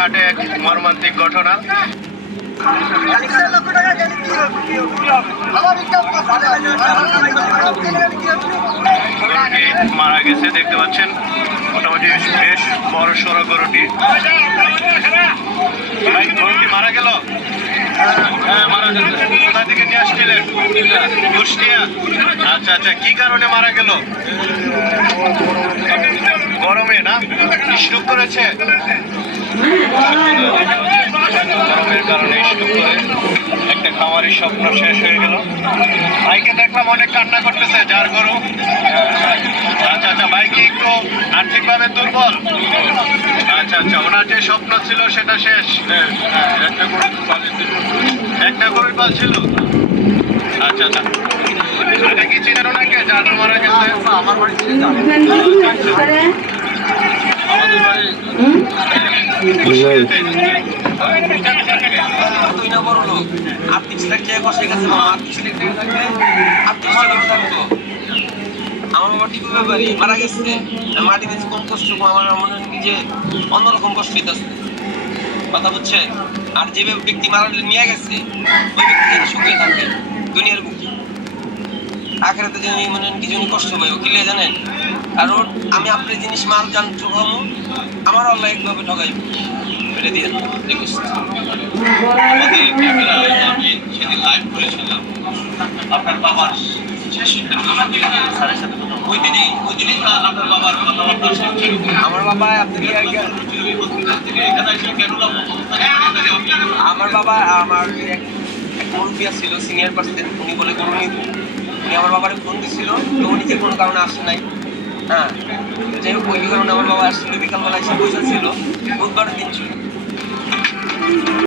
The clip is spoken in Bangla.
হাটে এক মর্মান্তিক ঘটনা। গরুটি মারা গেছে, দেখতে পাচ্ছেন। মোটামুটি বেশ বড় সড়ো গরুটি। ভাই, গরুটি মারা গেল? হ্যাঁ, মারা গেছে। কোথা থেকে নিয়ে আসছিলেন? কুষ্টিয়া। আচ্ছা আচ্ছা, কি কারণে মারা গেল? গরমে না? স্ট্রোক করেছে? গরমের কারণে স্ট্রোক করে একটা খামারের স্বপ্ন শেষ হয়ে গেল। ভাইকে দেখলাম অনেক কান্না করতেছে, যার গরু। আচ্ছা আচ্ছা, ভাই কি একটু আর্থিকভাবে দুর্বল? আচ্ছা আচ্ছা, ওনার যে স্বপ্ন ছিল সেটা শেষ। একটা গরুই পাল ছিল। আচ্ছা আচ্ছা, এটা কি চিনেন ওনাকে যার মারা গেছে? আমার বাড়ি আমাদের বাড়ি তুই না বড় লোক, আর্থিক স্ট্রাকচার কষে গেছে। আর্থিক স্ট্রাকচার থাকলে আর্থিক স্ট্রাকচার থাকতো। আমার বাবা টিপু ব্যাপারী মারা গেছে। মাটি দিতে কম কষ্ট, আমার মনে নিজে অন্যরকম কষ্ট দিতেছে। কথা বুঝছে? আর যে ব্যক্তি মারা নিয়ে গেছে ওই ব্যক্তি সুখে থাকে দুনিয়ার বুকে। আখেরাতে যে মনে কি জন্য কষ্ট পাইব কি জানেন? কারণ আমি আপনার জিনিস মাল জান চুকামো, আমার আল্লাহ একভাবে ঠকাইব। এটা দিয়ে আমি সেদিন লাইভ করেছিলাম আপনার বাবার শেষ ওই দিনই আপনার বাবার কথাবার্তা আমার বাবা আপনি আমার বাবা আমার এক মুরব্বী ছিল সিনিয়র পার্সন, উনি বলে গরু নিব। উনি আমার বাবারে ফোন দিছিল, তো উনি যে কোনো কারণে আসে নাই। হ্যাঁ, যাই হোক ওই কারণে আমার বাবা আসছিল, বিকালবেলা এসে বসে ছিল। বুধবারের দিন ছিল।